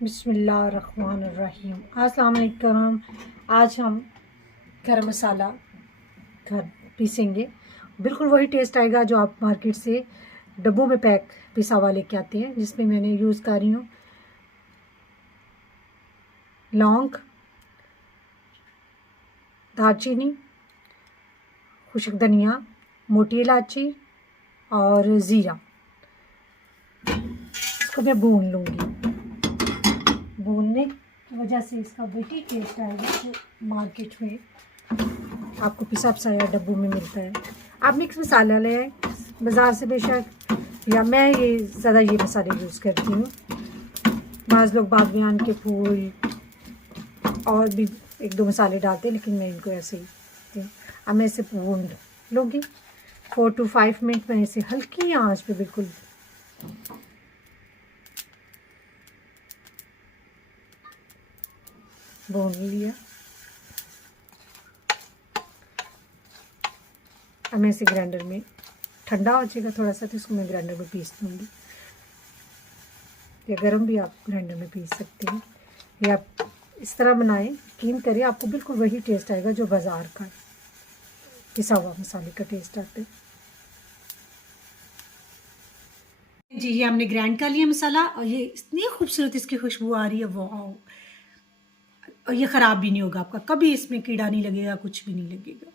बिस्मिल्लाहिर्रहमानिर्रहीम। अस्सलाम वालेकुम। आज हम गरम मसाला घर पीसेंगे। बिल्कुल वही टेस्ट आएगा जो आप मार्केट से डब्बों में पैक पिसा हुआ लेके आते हैं, जिसमें मैंने यूज़ कर रही हूँ लौंग, दालचीनी, खुश्क धनिया, मोटी इलायची और ज़ीरा। इसको मैं भून लूँगी। भूनने की वजह से इसका वही टेस्ट आएगा जो मार्केट में आपको पिसा पिसाया डब्बों में मिलता है। आप मिक्स मसाला ले आए बाज़ार से बेशक, या मैं ये ज़्यादा ये मसाले यूज़ करती हूँ। बाज़ लोग बागयान के फूल और भी एक दो मसाले डालते हैं, लेकिन मैं इनको ऐसे ही। अब मैं इसे भून लूँगी 4 to 5 मिनट। मैं इसे हल्की आंच पे बिल्कुल भून लिया। अब मैं इसे ग्राइंडर में, ठंडा हो जाएगा थोड़ा सा तो इसको मैं ग्राइंडर में पीस दूँगी, या गरम भी आप ग्राइंडर में पीस सकते हैं, या आप इस तरह बनाएं, यकीन करें आपको बिल्कुल वही टेस्ट आएगा जो बाज़ार का पिसा हुआ मसाले का टेस्ट आता है। जी, ये हमने ग्राइंड कर लिया मसाला, और ये इतनी खूबसूरत इसकी खुशबू आ रही है, वाह। और ये ख़राब भी नहीं होगा आपका, कभी इसमें कीड़ा नहीं लगेगा, कुछ भी नहीं लगेगा।